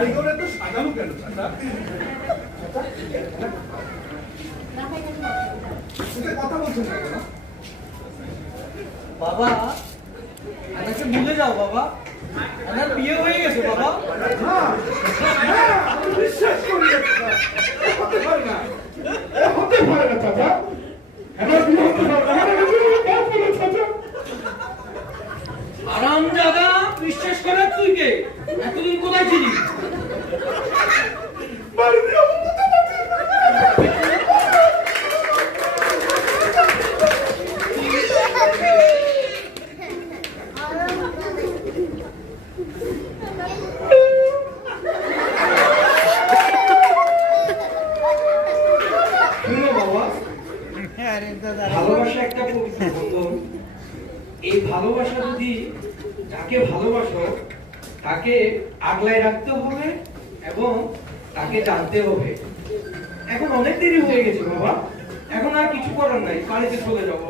কারিগরে তো সাজানো কেন চাচা? কথা বলছেন না কেন? বাবা আমাকে ভুলে যাও বাবা, আমার বিয়ে হয়ে গেছে বাবা। বিশ্বাস করি হতে পারে না, হতে পারে না চাচা। আমার বিয়ে হতে পারে না। আরামজাদা, বিশ্বাস করার তুই কে? এতদিন কোথায় ছিলি? ভালোবাসা একটা পবিত্র বন্ধন। এই ভালোবাসা যদি যাকে ভালোবাসো তাকে আগলায় রাখতে হবে এবং তাকে জানতে হবে। এখন অনেক দেরি হয়ে গেছে বাবা, এখন আর কিছু করার নাই, বাড়িতে চলে যাবো।